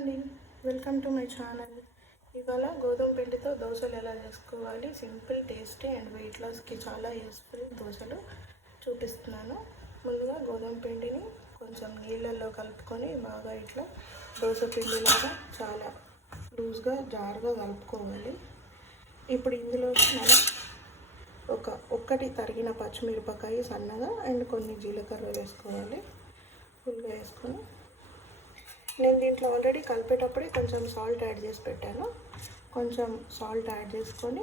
అండి, welcome to my channel. ఇవాళ గోధుమ పిండితో దోశలు ఎలా చేసుకోవాలి, సింపుల్, టేస్టీ అండ్ వెయిట్ లాస్కి చాలా యూస్ఫుల్ దోశలు చూపిస్తున్నాను. ముందుగా గోధుమ పిండిని కొంచెం నీళ్ళల్లో కలుపుకొని బాగా ఇట్లా దోశ పిండిలాగా చాలా లూజ్గా జారుగా కలుపుకోవాలి. ఇప్పుడు ఇందులో మనం ఒక్కటి తరిగిన పచ్చిమిరపకాయ సన్నగా అండ్ కొన్ని జీలకర్ర వేసుకోవాలి. ఫుల్గా వేసుకొని నేను దీంట్లో ఆల్రెడీ కలిపేటప్పుడే కొంచెం సాల్ట్ యాడ్ చేసి పెట్టాను. కొంచెం సాల్ట్ యాడ్ చేసుకొని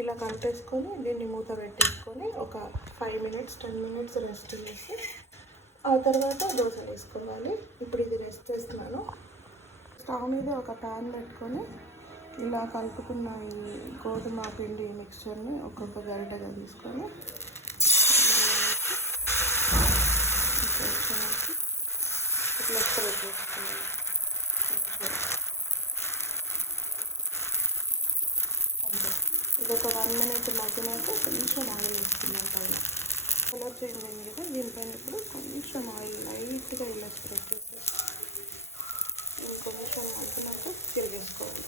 ఇలా కలిపేసుకొని దీన్ని మూత పెట్టేసుకొని ఒక 5 minutes 10 minutes రెస్ట్ చేసి ఆ తర్వాత దోశ వేసుకోవాలి. ఇప్పుడు ఇది రెస్ట్ చేస్తున్నాను. స్టవ్ మీద ఒక ప్యాన్ పెట్టుకొని ఇలా కలుపుకున్న ఈ గోధుమ పిండి మిక్స్చర్ని ఒక్కొక్క గరిటెగా తీసుకొని ఇట్లా స్ప్రెడ్ చేసుకోవాలి. అంతే. ఇది ఒక 1 minute మగ్గినాక కొంచెం ఆయిల్ వేసుకుందాం. పైన కలర్ చేంజ్ అయింది కదా, దీనిపైన ఇప్పుడు కొంచెం ఆయిల్ లైట్గా ఇలా స్ప్రెడ్ చేసేసి కొంచెం మగ్గినాక తిరిగేసుకోవాలి.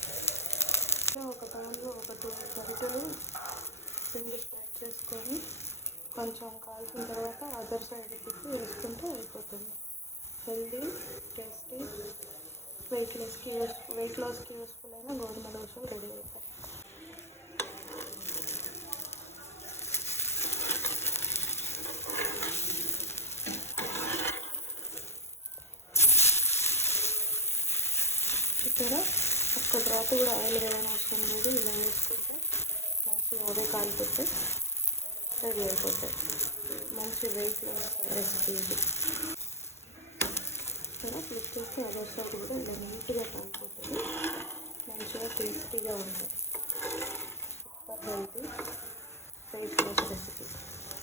ఒక ప్యాన్లో ఒక 2 గరిటెలు పిండి స్ప్రెడ్ చేసుకొని కొంచెం కాల్చిన తర్వాత అదర్ సైడ్ తిప్పి వేసుకుంటే అయిపోతుంది. హెల్దీ, టేస్టీ, వెయిట్ లాస్కి యూస్ఫుల్ అయిన గోధుమ దోశలు రెడీ అవుతాయి. ఇక్కడ ఒక్క డ్రాప్ కూడా ఆయిల్ వేయని అవసరం లేదు. ఇలా వేసుకుంటే మంచిగా అదే కాలిపోతే రెడీ అయిపోతాయి. మంచి వెయిట్ లాస్ రెసిపీ ఇది. ఇలా ఫ్లిప్ చేస్తే అదర్ సైడ్ కూడా ఇలా నీట్గా కాలిపోతుంది. మంచిగా టేస్టీగా ఉంటుంది. Super healthy weight loss recipe.